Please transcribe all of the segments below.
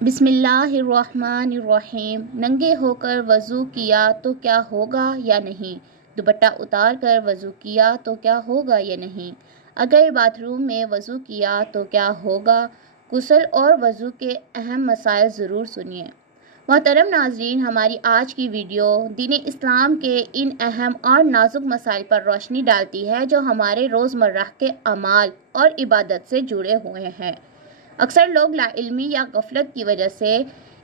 بسم اللہ الرحمن الرحیم۔ ننگے ہو کر وضو کیا تو کیا ہوگا یا نہیں؟ دوپٹہ اتار کر وضو کیا تو کیا ہوگا یا نہیں؟ اگر باتھ روم میں وضو کیا تو کیا ہوگا؟ غسل اور وضو کے اہم مسائل ضرور سنیے۔ محترم ناظرین، ہماری آج کی ویڈیو دین اسلام کے ان اہم اور نازک مسائل پر روشنی ڈالتی ہے جو ہمارے روزمرہ کے اعمال اور عبادت سے جڑے ہوئے ہیں۔ اکثر لوگ لا علمی یا غفلت کی وجہ سے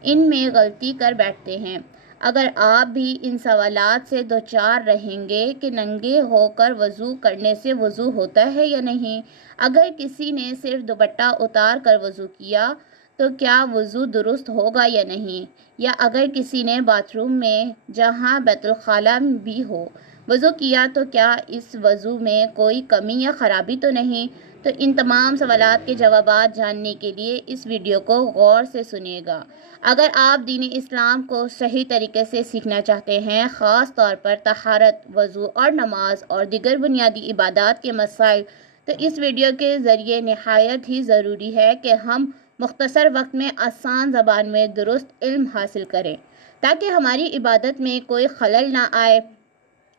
ان میں غلطی کر بیٹھتے ہیں۔ اگر آپ بھی ان سوالات سے دوچار رہیں گے کہ ننگے ہو کر وضو کرنے سے وضو ہوتا ہے یا نہیں، اگر کسی نے صرف دوپٹہ اتار کر وضو کیا تو کیا وضو درست ہوگا یا نہیں، یا اگر کسی نے باتھ روم میں جہاں بیت الخلاء بھی ہو وضو کیا تو کیا اس وضو میں کوئی کمی یا خرابی تو نہیں؟ تو ان تمام سوالات کے جوابات جاننے کے لیے اس ویڈیو کو غور سے سنیے گا۔ اگر آپ دین اسلام کو صحیح طریقے سے سیکھنا چاہتے ہیں، خاص طور پر طہارت، وضو اور نماز اور دیگر بنیادی عبادات کے مسائل، تو اس ویڈیو کے ذریعے نہایت ہی ضروری ہے کہ ہم مختصر وقت میں آسان زبان میں درست علم حاصل کریں تاکہ ہماری عبادت میں کوئی خلل نہ آئے۔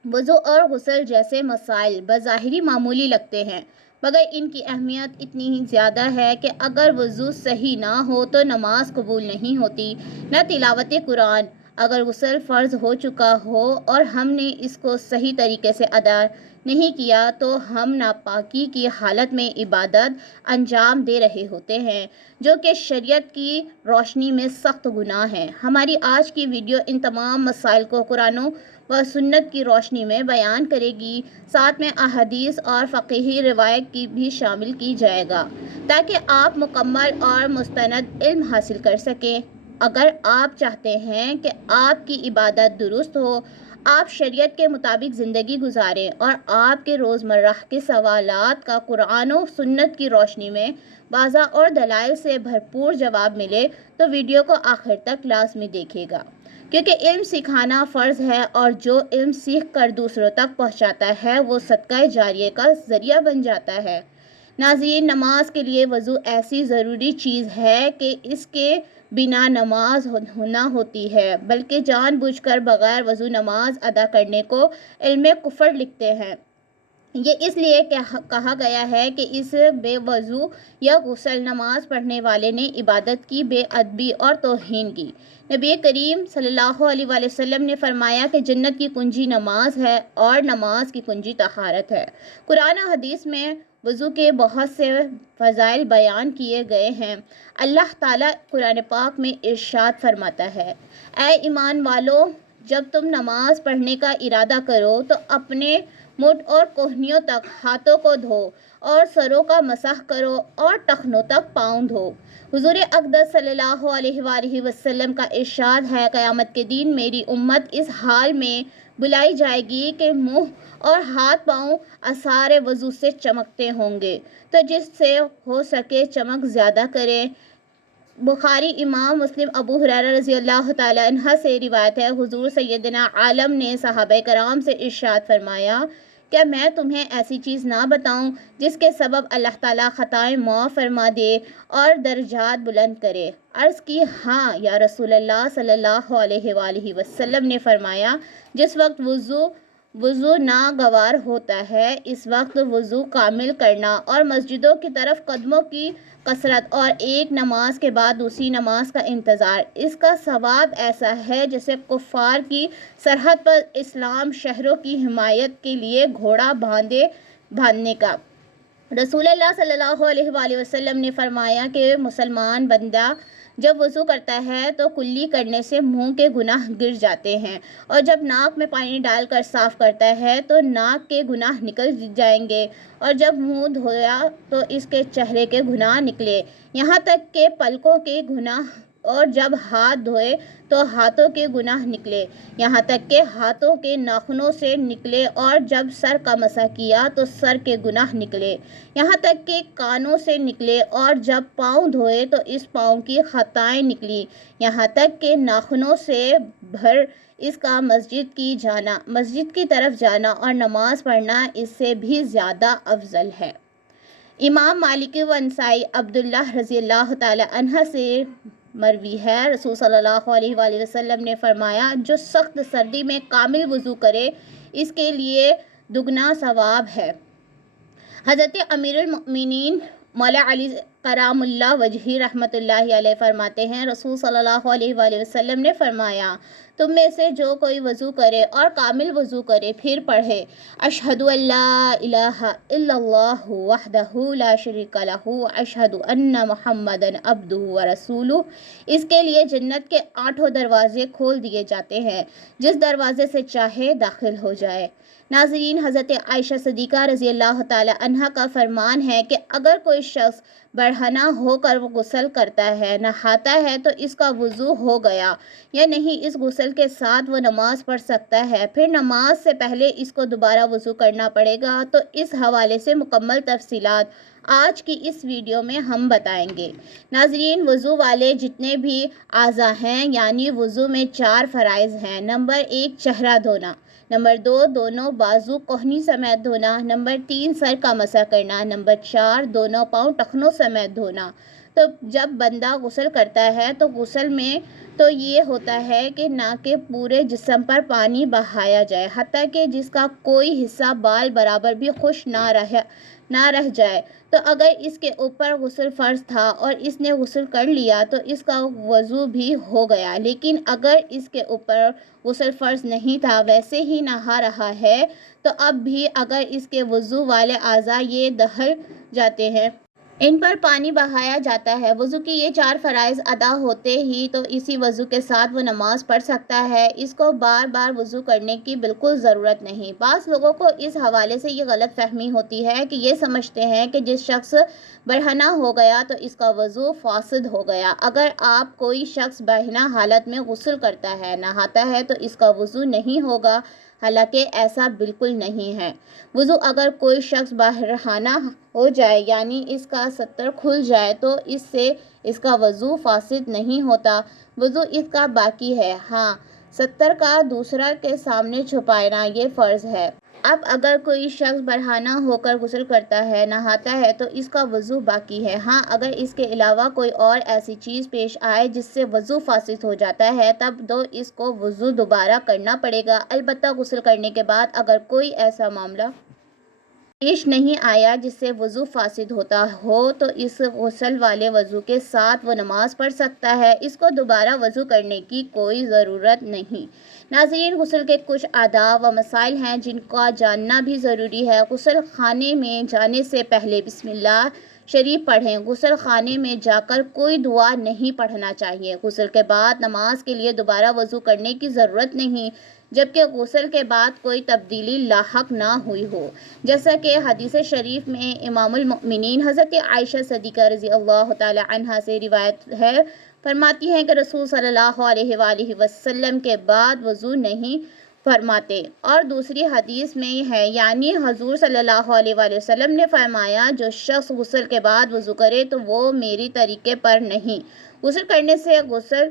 وضو اور غسل جیسے مسائل بظاہری معمولی لگتے ہیں، مگر ان کی اہمیت اتنی ہی زیادہ ہے کہ اگر وضو صحیح نہ ہو تو نماز قبول نہیں ہوتی، نہ تلاوت قرآن۔ اگر غسل فرض ہو چکا ہو اور ہم نے اس کو صحیح طریقے سے ادا نہیں کیا تو ہم ناپاکی کی حالت میں عبادت انجام دے رہے ہوتے ہیں، جو کہ شریعت کی روشنی میں سخت گناہ ہے۔ ہماری آج کی ویڈیو ان تمام مسائل کو قرآن و سنت کی روشنی میں بیان کرے گی، ساتھ میں احادیث اور فقہی روایت کی بھی شامل کی جائے گا تاکہ آپ مکمل اور مستند علم حاصل کر سکیں۔ اگر آپ چاہتے ہیں کہ آپ کی عبادت درست ہو، آپ شریعت کے مطابق زندگی گزاریں اور آپ کے روزمرہ کے سوالات کا قرآن و سنت کی روشنی میں واضح اور دلائل سے بھرپور جواب ملے، تو ویڈیو کو آخر تک لازمی دیکھیے گا، کیونکہ علم سکھانا فرض ہے اور جو علم سیکھ کر دوسروں تک پہنچاتا ہے وہ صدقہ جاریہ کا ذریعہ بن جاتا ہے۔ ناظرین، نماز کے لیے وضو ایسی ضروری چیز ہے کہ اس کے بنا نماز نہ ہوتی ہے، بلکہ جان بوجھ کر بغیر وضو نماز ادا کرنے کو علم کفر لکھتے ہیں۔ یہ اس لیے کہا گیا ہے کہ اس بے وضو یا غسل نماز پڑھنے والے نے عبادت کی بے ادبی اور توہین کی۔ نبی کریم صلی اللہ علیہ وآلہ وسلم نے فرمایا کہ جنت کی کنجی نماز ہے اور نماز کی کنجی طہارت ہے۔ قرآن و حدیث میں وضو کے بہت سے فضائل بیان کیے گئے ہیں۔ اللہ تعالیٰ قرآن پاک میں ارشاد فرماتا ہے، اے ایمان والو، جب تم نماز پڑھنے کا ارادہ کرو تو اپنے مٹھ اور کوہنیوں تک ہاتھوں کو دھو اور سروں کا مسح کرو اور ٹخنوں تک پاؤں دھو۔ حضور اقدس صلی اللہ علیہ وآلہ وسلم کا ارشاد ہے، قیامت کے دن میری امت اس حال میں بلائی جائے گی کہ منہ اور ہاتھ پاؤں آثار وضو سے چمکتے ہوں گے، تو جس سے ہو سکے چمک زیادہ کریں۔ بخاری، امام مسلم۔ ابو ہریرہ رضی اللہ تعالیٰ عنہ سے روایت ہے، حضور سیدنا عالم نے صحابہ کرام سے ارشاد فرمایا، کیا میں تمہیں ایسی چیز نہ بتاؤں جس کے سبب اللہ تعالیٰ خطائیں معاف فرما دے اور درجات بلند کرے؟ عرض کی، ہاں یا رسول اللہ صلی اللہ علیہ وآلہ وسلم نے فرمایا، جس وقت وضو ناگوار ہوتا ہے اس وقت وضو کامل کرنا اور مسجدوں کی طرف قدموں کی کثرت اور ایک نماز کے بعد دوسری نماز کا انتظار، اس کا ثواب ایسا ہے جیسے کفار کی سرحد پر اسلام شہروں کی حمایت کے لیے گھوڑا باندھنے کا۔ رسول اللہ صلی اللہ علیہ وآلہ وسلم نے فرمایا کہ مسلمان بندہ جب وضو کرتا ہے تو کلی کرنے سے منہ کے گناہ گر جاتے ہیں، اور جب ناک میں پانی ڈال کر صاف کرتا ہے تو ناک کے گناہ نکل جائیں گے، اور جب منہ دھویا تو اس کے چہرے کے گناہ نکلے، یہاں تک کہ پلکوں کے گناہ، اور جب ہاتھ دھوئے تو ہاتھوں کے گناہ نکلے، یہاں تک کہ ہاتھوں کے ناخنوں سے نکلے، اور جب سر کا مسح کیا تو سر کے گناہ نکلے، یہاں تک کہ کانوں سے نکلے، اور جب پاؤں دھوئے تو اس پاؤں کی خطائیں نکلی، یہاں تک کہ ناخنوں سے بھر اس کا مسجد کی طرف جانا اور نماز پڑھنا اس سے بھی زیادہ افضل ہے۔ امام مالک و انسائی عبداللہ رضی اللہ تعالی عنہ سے مروی ہے، رسول صلی اللہ علیہ وآلہ وسلم نے فرمایا جو سخت سردی میں کامل وضو کرے اس کے لیے دگنا ثواب ہے۔ حضرت امیر المؤمنین مولا علی کرام اللہ وجہہ رحمۃ اللہ علیہ فرماتے ہیں، رسول صلی اللہ علیہ وآلہ وسلم نے فرمایا تم میں سے جو کوئی وضو کرے اور کامل وضو کرے پھر پڑھے اشہد ان لا الہ الا اللہ وحدہ لا شریک لہ اشہد ان محمدا عبدہ ورسولہ، اس کے لیے جنت کے 8 دروازے کھول دیے جاتے ہیں، جس دروازے سے چاہے داخل ہو جائے۔ ناظرین، حضرت عائشہ صدیقہ رضی اللہ تعالی عنہا کا فرمان ہے کہ اگر کوئی شخص برہنہ ہو کر وہ غسل کرتا ہے، نہاتا ہے تو اس کا وضو ہو گیا یا نہیں، اس غسل کے ساتھ وہ نماز پڑھ سکتا ہے، پھر نماز سے پہلے اس کو دوبارہ وضو کرنا پڑے گا۔ تو اس حوالے سے مکمل تفصیلات آج کی اس ویڈیو میں ہم بتائیں گے۔ ناظرین، وضو والے جتنے بھی اعضاء ہیں یعنی وضو میں 4 فرائض ہیں۔ نمبر 1 چہرہ دھونا، نمبر 2 دونوں بازو کوہنی سمیت دھونا، نمبر 3 سر کا مسح کرنا، نمبر 4 دونوں پاؤں ٹخنوں سمیت دھونا۔ تو جب بندہ غسل کرتا ہے تو غسل میں تو یہ ہوتا ہے کہ نہ کہ پورے جسم پر پانی بہایا جائے، حتیٰ کہ جس کا کوئی حصہ بال برابر بھی خشک نہ رہ جائے۔ تو اگر اس کے اوپر غسل فرض تھا اور اس نے غسل کر لیا تو اس کا وضو بھی ہو گیا، لیکن اگر اس کے اوپر غسل فرض نہیں تھا ویسے ہی نہا رہا ہے تو اب بھی اگر اس کے وضو والے اعضاء یہ دہل جاتے ہیں، ان پر پانی بہایا جاتا ہے، وضو کی یہ 4 فرائض ادا ہوتے ہی تو اسی وضو کے ساتھ وہ نماز پڑھ سکتا ہے، اس کو بار بار وضو کرنے کی بالکل ضرورت نہیں۔ بعض لوگوں کو اس حوالے سے یہ غلط فہمی ہوتی ہے کہ یہ سمجھتے ہیں کہ جس شخص برہنہ ہو گیا تو اس کا وضو فاسد ہو گیا۔ اگر آپ کوئی شخص برہنہ حالت میں غسل کرتا ہے، نہاتا ہے تو اس کا وضو نہیں ہوگا، حالانکہ ایسا بالکل نہیں ہے۔ وضو اگر کوئی شخص برہنہ ہو جائے یعنی اس کا ستر کھل جائے تو اس سے اس کا وضو فاسد نہیں ہوتا، وضو اس کا باقی ہے، ہاں ستر کا دوسرا کے سامنے چھپانا یہ فرض ہے۔ اب اگر کوئی شخص برہنہ ہو کر غسل کرتا ہے، نہاتا ہے تو اس کا وضو باقی ہے، ہاں اگر اس کے علاوہ کوئی اور ایسی چیز پیش آئے جس سے وضو فاسد ہو جاتا ہے تب تو اس کو وضو دوبارہ کرنا پڑے گا۔ البتہ غسل کرنے کے بعد اگر کوئی ایسا معاملہ پیش نہیں آیا جس سے وضو فاسد ہوتا ہو تو اس غسل والے وضو کے ساتھ وہ نماز پڑھ سکتا ہے، اس کو دوبارہ وضو کرنے کی کوئی ضرورت نہیں۔ ناظرین، غسل کے کچھ آداب و مسائل ہیں جن کا جاننا بھی ضروری ہے۔ غسل خانے میں جانے سے پہلے بسم اللہ شریف پڑھیں، غسل خانے میں جا کر کوئی دعا نہیں پڑھنا چاہیے۔ غسل کے بعد نماز کے لیے دوبارہ وضو کرنے کی ضرورت نہیں جبکہ غسل کے بعد کوئی تبدیلی لاحق نہ ہوئی ہو، جیسا کہ حدیث شریف میں امام المؤمنین حضرت عائشہ صدیقہ رضی اللہ تعالی عنہا سے روایت ہے، فرماتی ہیں کہ رسول صلی اللہ علیہ وآلہ وسلم کے بعد وضو نہیں فرماتے، اور دوسری حدیث میں ہے یعنی حضور صلی اللہ علیہ وآلہ وسلم نے فرمایا جو شخص غسل کے بعد وضو کرے تو وہ میری طریقے پر نہیں۔ غسل کرنے سے غسل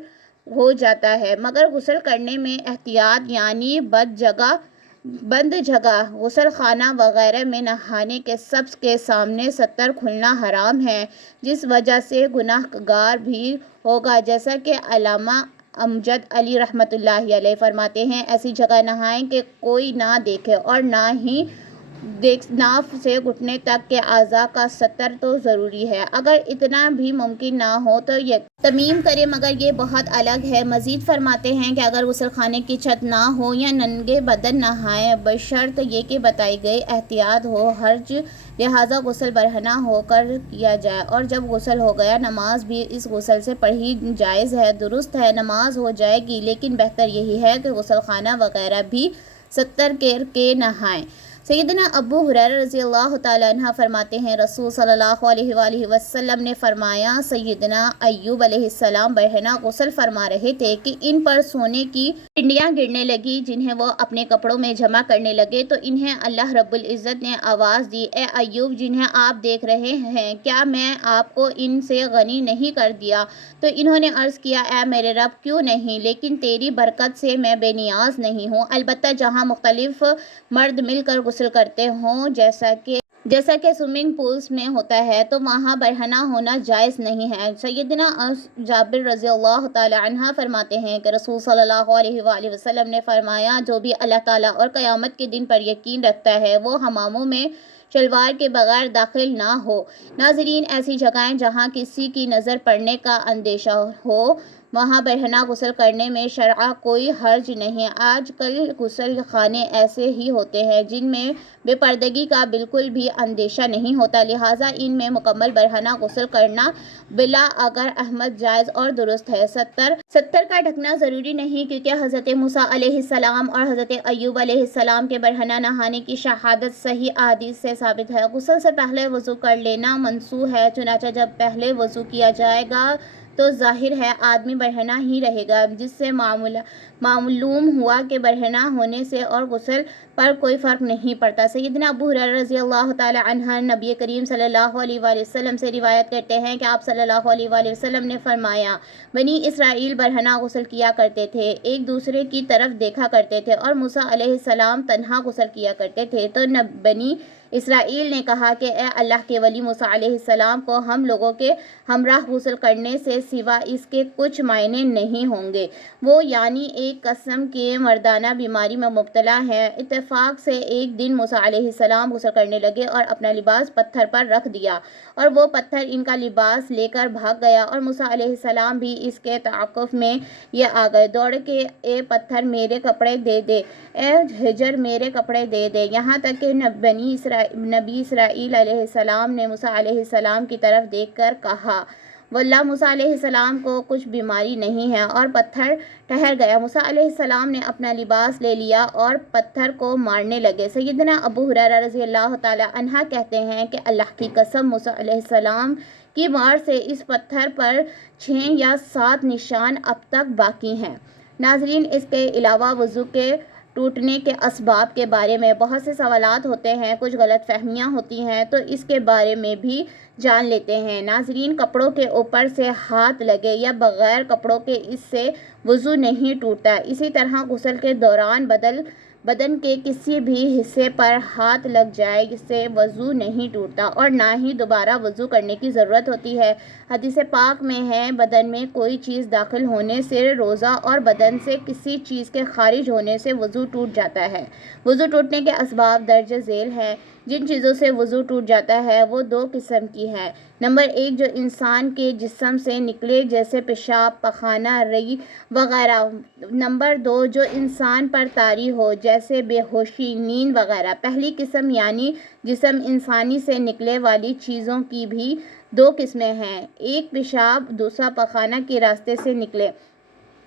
ہو جاتا ہے مگر غسل کرنے میں احتیاط یعنی بند جگہ غسل خانہ وغیرہ میں نہانے کے سب کے سامنے ستر کھلنا حرام ہے، جس وجہ سے گناہ گار بھی ہوگا، جیسا کہ علامہ امجد علی رحمۃ اللہ علیہ فرماتے ہیں ایسی جگہ نہائیں کہ کوئی نہ دیکھے، اور نہ ہی ناف سے گھٹنے تک کے اعضاء کا ستر تو ضروری ہے، اگر اتنا بھی ممکن نہ ہو تو یہ تمیم کرے مگر یہ بہت الگ ہے۔ مزید فرماتے ہیں کہ اگر غسل خانے کی چھت نہ ہو یا ننگے بدن نہائیں بشرط یہ کہ بتائی گئی احتیاط ہو حرج، لہٰذا غسل برہنہ ہو کر کیا جائے، اور جب غسل ہو گیا نماز بھی اس غسل سے پڑھی جائز ہے، درست ہے، نماز ہو جائے گی، لیکن بہتر یہی ہے کہ غسل خانہ وغیرہ بھی ستر کے نہائیں۔ سیدنا ابو ہریرہ رضی اللہ تعالیٰ عنہ فرماتے ہیں رسول صلی اللہ علیہ وآلہ وسلم نے فرمایا سیدنا ایوب علیہ السلام برہنہ غسل فرما رہے تھے کہ ان پر سونے کی پنڈیاں گرنے لگی جنہیں وہ اپنے کپڑوں میں جمع کرنے لگے تو انہیں اللہ رب العزت نے آواز دی، اے ایوب جنہیں آپ دیکھ رہے ہیں کیا میں آپ کو ان سے غنی نہیں کر دیا؟ تو انہوں نے عرض کیا اے میرے رب کیوں نہیں، لیکن تیری برکت سے میں بے نیاز نہیں ہوں، البتہ جہاں مختلف مرد مل کر غسل کرتے ہوں جیسا کہ جیسا کہ سوئمنگ پولز میں ہوتا ہے تو وہاں برہنہ ہونا جائز نہیں ہے۔ سیدنا جابر رضی اللہ تعالی عنہ فرماتے ہیں کہ رسول صلی اللہ علیہ وآلہ وسلم نے فرمایا، جو بھی اللہ تعالیٰ اور قیامت کے دن پر یقین رکھتا ہے وہ حماموں میں شلوار کے بغیر داخل نہ ہو۔ ناظرین، ایسی جگہیں جہاں کسی کی نظر پڑنے کا اندیشہ ہو وہاں برہنہ غسل کرنے میں شرعاً کوئی حرج نہیں۔ آج کل غسل خانے ایسے ہی ہوتے ہیں جن میں بے پردگی کا بالکل بھی اندیشہ نہیں ہوتا، لہٰذا ان میں مکمل برہنہ غسل کرنا بلا اگر احمد جائز اور درست ہے۔ ستر کا ڈھکنا ضروری نہیں، کیونکہ حضرت موسیٰ علیہ السلام اور حضرت ایوب علیہ السلام کے برہنہ نہانے کی شہادت صحیح احادیث سے ثابت ہے۔ غسل سے پہلے وضو کر لینا منسوخ ہے، چنانچہ جب پہلے وضو کیا جائے گا تو ظاہر ہے آدمی برہنہ ہی رہے گا، جس سے معلوم ہوا کہ برہنہ ہونے سے اور غسل پر کوئی فرق نہیں پڑتا۔ سیدنا ابو ہریرہ رضی اللہ تعالی عنہ نبی کریم صلی اللہ علیہ وآلہ وسلم سے روایت کرتے ہیں کہ آپ صلی اللہ علیہ وآلہ وسلم نے فرمایا، بنی اسرائیل برہنہ غسل کیا کرتے تھے، ایک دوسرے کی طرف دیکھا کرتے تھے، اور موسیٰ علیہ السلام تنہا غسل کیا کرتے تھے۔ تو بنی اسرائیل نے کہا کہ اے اللہ کے ولی، موسیٰ علیہ السلام کو ہم لوگوں کے ہمراہ غسل کرنے سے سوا اس کے کچھ معنی نہیں ہوں گے، وہ یعنی ایک قسم کے مردانہ بیماری میں مبتلا ہیں۔ اتفاق سے ایک دن موسیٰ علیہ السلام غسل کرنے لگے اور اپنا لباس پتھر پر رکھ دیا، اور وہ پتھر ان کا لباس لے کر بھاگ گیا، اور موسیٰ علیہ السلام بھی اس کے تعاقب میں یہ آ گئے، دوڑ کے اے پتھر میرے کپڑے دے دے، اے حجر میرے کپڑے دے دے، یہاں تک کہ نبی اسرائیل علیہ السلام نے موسیٰ علیہ السلام کی طرف دیکھ کر کہا، واللہ موسیٰ علیہ السلام کو کچھ بیماری نہیں ہے، اور پتھر ٹھہر گیا۔ موسیٰ علیہ السلام نے اپنا لباس لے لیا اور پتھر کو مارنے لگے۔ سیدنا ابو ہریرہ رضی اللہ تعالی عنہ کہتے ہیں کہ اللہ کی قسم، موسیٰ علیہ السلام کی مار سے اس پتھر پر 6 یا 7 نشان اب تک باقی ہیں۔ ناظرین، اس کے علاوہ وضو کے ٹوٹنے کے اسباب کے بارے میں بہت سے سوالات ہوتے ہیں، کچھ غلط فہمیاں ہوتی ہیں، تو اس کے بارے میں بھی جان لیتے ہیں۔ ناظرین، کپڑوں کے اوپر سے ہاتھ لگے یا بغیر کپڑوں کے اس سے وضو نہیں ٹوٹتا۔ اسی طرح غسل کے دوران بدن کے کسی بھی حصے پر ہاتھ لگ جائے اس سے وضو نہیں ٹوٹتا، اور نہ ہی دوبارہ وضو کرنے کی ضرورت ہوتی ہے۔ حدیث پاک میں ہے، بدن میں کوئی چیز داخل ہونے سے روزہ اور بدن سے کسی چیز کے خارج ہونے سے وضو ٹوٹ جاتا ہے۔ وضو ٹوٹنے کے اسباب درج ذیل ہیں۔ جن چیزوں سے وضو ٹوٹ جاتا ہے وہ 2 قسم کی ہیں۔ نمبر 1، جو انسان کے جسم سے نکلے، جیسے پیشاب، پخانہ، ریح وغیرہ۔ نمبر 2، جو انسان پر طاری ہو، جیسے بے ہوشی، نیند وغیرہ۔ پہلی قسم یعنی جسم انسانی سے نکلنے والی چیزوں کی بھی 2 قسمیں ہیں، ایک پیشاب، دوسرا پخانہ کے راستے سے نکلے،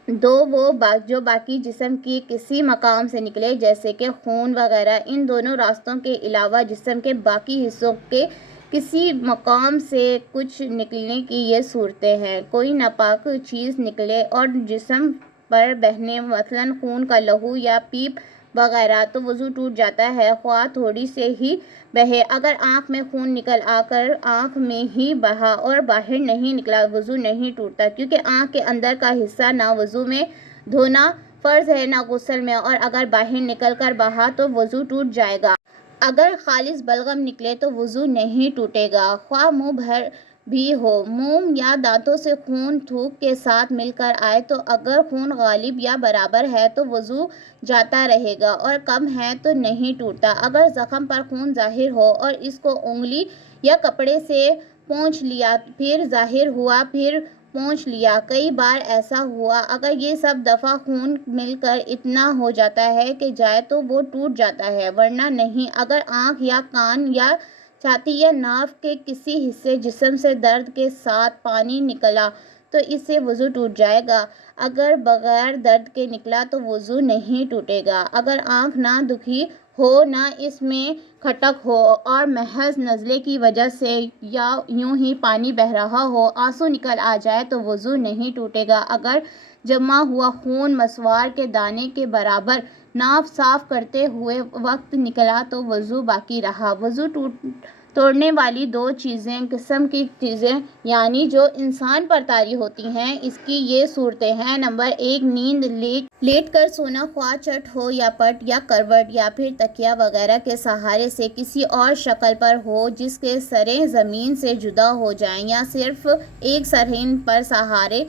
2 وہ جو باقی جسم کی کسی مقام سے نکلے، جیسے کہ خون وغیرہ۔ ان دونوں راستوں کے علاوہ جسم کے باقی حصوں کے کسی مقام سے کچھ نکلنے کی یہ صورتیں ہیں، کوئی ناپاک چیز نکلے اور جسم پر بہنے، مثلاً خون کا لہو یا پیپ وغیرہ، تو وضو ٹوٹ جاتا ہے، خواہ تھوڑی سے ہی بہے۔ اگر آنکھ میں خون نکل آ کر آنکھ میں ہی بہا اور باہر نہیں نکلا، وضو نہیں ٹوٹتا، کیونکہ آنکھ کے اندر کا حصہ نہ وضو میں دھونا فرض ہے نہ غسل میں، اور اگر باہر نکل کر بہا تو وضو ٹوٹ جائے گا۔ اگر خالص بلغم نکلے تو وضو نہیں ٹوٹے گا، خواہ منہ بھر بھی ہو۔ منہ یا دانتوں سے خون تھوک کے ساتھ مل کر آئے تو اگر خون غالب یا برابر ہے تو وضو جاتا رہے گا، اور کم ہے تو نہیں ٹوٹتا۔ اگر زخم پر خون ظاہر ہو اور اس کو انگلی یا کپڑے سے پونچھ لیا، پھر ظاہر ہوا، پھر پونچھ لیا، کئی بار ایسا ہوا، اگر یہ سب دفعہ خون مل کر اتنا ہو جاتا ہے کہ جائے تو وہ ٹوٹ جاتا ہے، ورنہ نہیں۔ اگر آنکھ یا کان یا چھاتی یا ناف کے کسی حصے جسم سے درد کے ساتھ پانی نکلا تو اس سے وضو ٹوٹ جائے گا، اگر بغیر درد کے نکلا تو وضو نہیں ٹوٹے گا۔ اگر آنکھ نہ دکھی ہو، نہ اس میں کھٹک ہو، اور محض نزلے کی وجہ سے یا یوں ہی پانی بہہ رہا ہو، آنسو نکل آ جائے تو وضو نہیں ٹوٹے گا۔ اگر جمع ہوا خون مسوار کے دانے کے برابر ناف صاف کرتے ہوئے وقت نکلا تو وضو باقی رہا۔ وضو توڑنے والی دو قسم کی چیزیں یعنی جو انسان پر طاری ہوتی ہیں اس کی یہ صورتیں ہیں۔ نمبر 1، نیند لیٹ کر سونا، خواہ چٹ ہو یا پٹ یا کروٹ یا پھر تکیہ وغیرہ کے سہارے سے کسی اور شکل پر ہو جس کے سریں زمین سے جدا ہو جائیں یا صرف ایک سرہند پر سہارے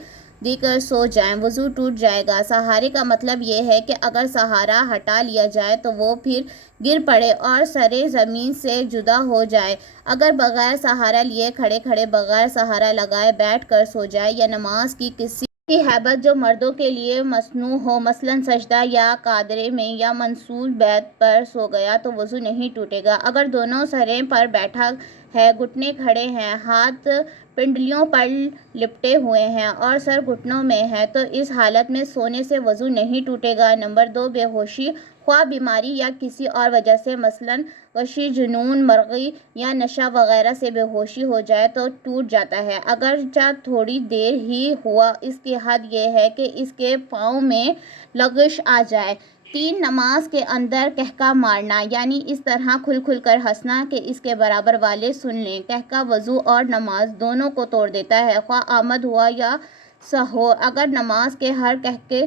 دے کر سو جائیں، وضو ٹوٹ جائے گا۔ سہارے کا مطلب یہ ہے کہ اگر سہارا ہٹا لیا جائے تو وہ پھر گر پڑے اور سریں زمین سے جدا ہو جائے۔ اگر بغیر سہارا لیے کھڑے بغیر سہارا لگائے بیٹھ کر سو جائے یا نماز کی کسی حیبت جو مردوں کے لیے مصنوع ہو مثلاً سجدہ یا قادرے میں یا منصوب بیت پر سو گیا تو وضو نہیں ٹوٹے گا۔ اگر دونوں سریں پر بیٹھا ہے، گھٹنے کھڑے ہیں، ہاتھ پنڈلیوں پر لپٹے ہوئے ہیں اور سر گھٹنوں میں ہے تو اس حالت میں سونے سے وضو نہیں ٹوٹے گا۔ نمبر 2، بے ہوشی، خواہ بیماری یا کسی اور وجہ سے مثلاً غشی، جنون، مرگی یا نشہ وغیرہ سے بے ہوشی ہو جائے تو ٹوٹ جاتا ہے، اگرچہ تھوڑی دیر ہی ہوا۔ اس کی حد یہ ہے کہ اس کے پاؤں میں لغزش آ جائے۔ 3، نماز کے اندر قہقہ مارنا یعنی اس طرح کھل کر ہنسنا کہ اس کے برابر والے سن لیں۔ قہقہ وضو اور نماز دونوں کو توڑ دیتا ہے، خواہ آمد ہوا یا سہو۔ اگر نماز کے ہر قہقے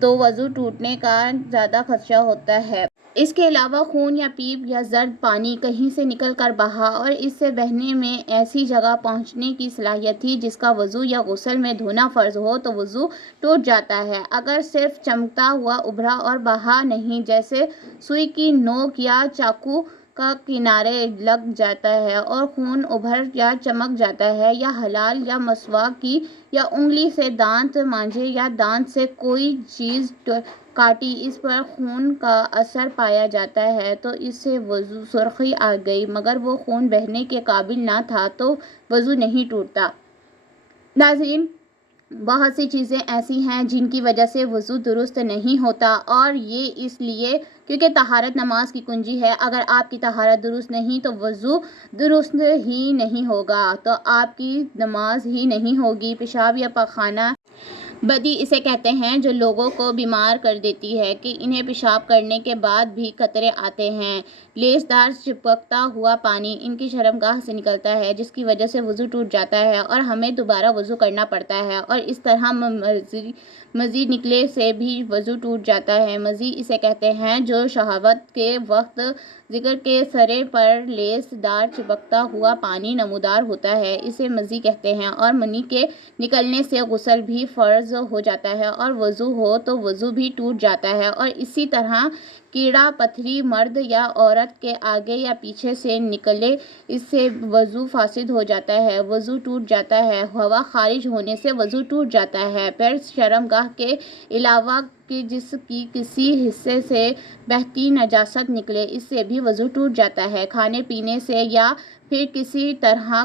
تو وضو ٹوٹنے کا زیادہ خدشہ ہوتا ہے۔ اس کے علاوہ خون یا پیپ یا زرد پانی کہیں سے نکل کر بہا اور اس سے بہنے میں ایسی جگہ پہنچنے کی صلاحیت تھی جس کا وضو یا غسل میں دھونا فرض ہو تو وضو ٹوٹ جاتا ہے۔ اگر صرف چمکتا ہوا ابھرا اور بہا نہیں، جیسے سوئی کی نوک یا چاقو کا کنارے لگ جاتا ہے اور خون ابھر یا چمک جاتا ہے، یا حلال یا مسواک کی یا انگلی سے دانت مانجے یا دانت سے کوئی چیز کاٹی اس پر خون کا اثر پایا جاتا ہے تو اس سے وضو سرخی آ گئی مگر وہ خون بہنے کے قابل نہ تھا تو وضو نہیں ٹوٹتا۔ ناظرین، بہت سی چیزیں ایسی ہیں جن کی وجہ سے وضو درست نہیں ہوتا اور یہ اس لیے کیونکہ طہارت نماز کی کنجی ہے۔ اگر آپ کی طہارت درست نہیں تو وضو درست ہی نہیں ہوگا تو آپ کی نماز ہی نہیں ہوگی۔ پیشاب یا پخانہ بدی اسے کہتے ہیں جو لوگوں کو بیمار کر دیتی ہے کہ انہیں پیشاب کرنے کے بعد بھی قطرے آتے ہیں۔ لیسدار چپکتا ہوا پانی ان کی شرمگاہ سے نکلتا ہے جس کی وجہ سے وضو ٹوٹ جاتا ہے اور ہمیں دوبارہ وضو کرنا پڑتا ہے، اور اس طرح مزید نکلے سے بھی وضو ٹوٹ جاتا ہے۔ مزی اسے کہتے ہیں جو شہوت کے وقت ذکر کے سرے پر لیس دار چپکتا ہوا پانی نمودار ہوتا ہے، اسے مزی کہتے ہیں، اور منی کے نکلنے سے غسل بھی فرض ہو جاتا ہے اور وضو ہو تو وضو بھی ٹوٹ جاتا ہے، اور اسی طرح کیڑا پتھری مرد یا عورت کے آگے یا پیچھے سے نکلے اس سے وضو فاسد ہو جاتا ہے، وضو ٹوٹ جاتا ہے۔ ہوا خارج ہونے سے وضو ٹوٹ جاتا ہے۔ پیر شرمگاہ کے علاوہ جس کی کسی حصے سے بہتی نجاست نکلے اس سے بھی وضو ٹوٹ جاتا ہے۔ کھانے پینے سے یا پھر کسی طرح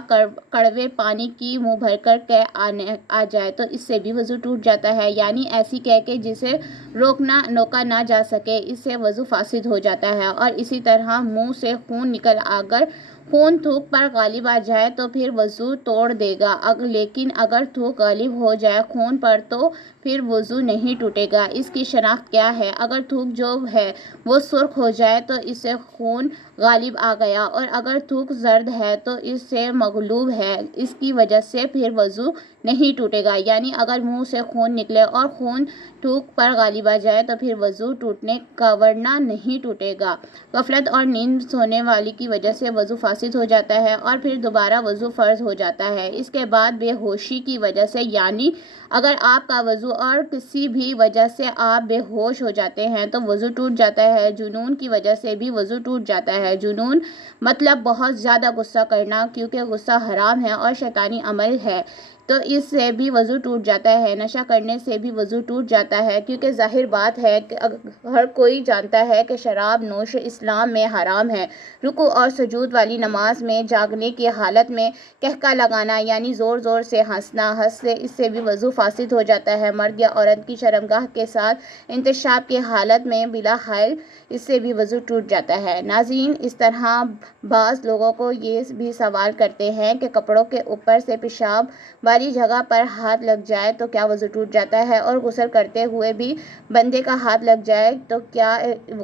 کڑوے پانی کی منہ بھر کر قے آ جائے تو اس سے بھی وضو ٹوٹ جاتا ہے، یعنی ایسی قے کہ جسے روکا نہ جا سکے، اس سے وضو فاسد ہو جاتا ہے۔ اور اسی طرح منہ سے خون نکل اگر خون تھوک پر غالب آ جائے تو پھر وضو توڑ دے گا، لیکن اگر تھوک غالب ہو جائے خون پر تو پھر وضو نہیں ٹوٹے گا۔ اس کی شناخت کیا ہے؟ اگر تھوک جو ہے وہ سرخ ہو جائے تو اس سے خون غالب آ گیا، اور اگر تھوک زرد ہے تو اس سے مغلوب ہے، اس کی وجہ سے پھر وضو نہیں ٹوٹے گا، یعنی اگر منہ سے خون نکلے اور خون تھوک پر غالب آ جائے تو پھر وضو ٹوٹنے کا ورنہ نہیں ٹوٹے گا۔ غفلت اور نیند سونے والی کی وجہ سے وضو فاسد ہو جاتا ہے اور پھر دوبارہ وضو فرض ہو جاتا ہے۔ اس کے بعد بے ہوشی کی وجہ سے، یعنی اگر آپ کا وضو اور کسی بھی وجہ سے آپ بے ہوش ہو جاتے ہیں تو وضو ٹوٹ جاتا ہے۔ جنون کی وجہ سے بھی وضو ٹوٹ جاتا ہے۔ جنون مطلب بہت زیادہ غصہ کرنا، کیونکہ غصہ حرام ہے اور شیطانی عمل ہے تو اس سے بھی وضو ٹوٹ جاتا ہے۔ نشہ کرنے سے بھی وضو ٹوٹ جاتا ہے، کیونکہ ظاہر بات ہے کہ ہر کوئی جانتا ہے کہ شراب نوش اسلام میں حرام ہے۔ رکوع اور سجود والی نماز میں جاگنے کی حالت میں قہقہ لگانا یعنی زور زور سے ہنسنا، اس سے بھی وضو فاسد ہو جاتا ہے۔ مرد یا عورت کی شرمگاہ کے ساتھ انتشاب کی حالت میں بلا حائل، اس سے بھی وضو ٹوٹ جاتا ہے۔ ناظرین، اس طرح بعض لوگوں کو یہ بھی سوال کرتے ہیں کہ کپڑوں کے اوپر سے پیشاب والی والی جگہ پر ہاتھ لگ جائے تو کیا وضو ٹوٹ جاتا ہے؟ اور غسل کرتے ہوئے بھی بندے کا ہاتھ لگ جائے تو کیا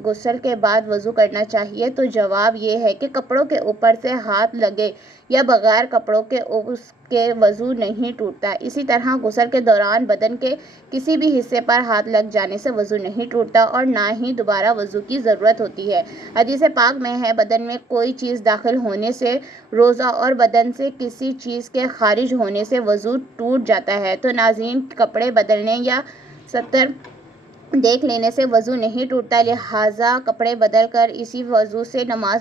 غسل کے بعد وضو کرنا چاہیے؟ تو جواب یہ ہے کہ کپڑوں کے اوپر سے ہاتھ لگے یا بغیر کپڑوں کے اس کے وضو نہیں ٹوٹتا۔ اسی طرح غسل کے دوران بدن کے کسی بھی حصے پر ہاتھ لگ جانے سے وضو نہیں ٹوٹتا اور نہ ہی دوبارہ وضو کی ضرورت ہوتی ہے۔ حدیث پاک میں ہے بدن میں کوئی چیز داخل ہونے سے روزہ اور بدن سے کسی چیز کے خارج ہونے سے وضو ٹوٹ جاتا ہے۔ تو ناظرین، کپڑے بدلنے یا ستر دیکھ لینے سے وضو نہیں ٹوٹتا، لہٰذا کپڑے بدل کر اسی وضو سے نماز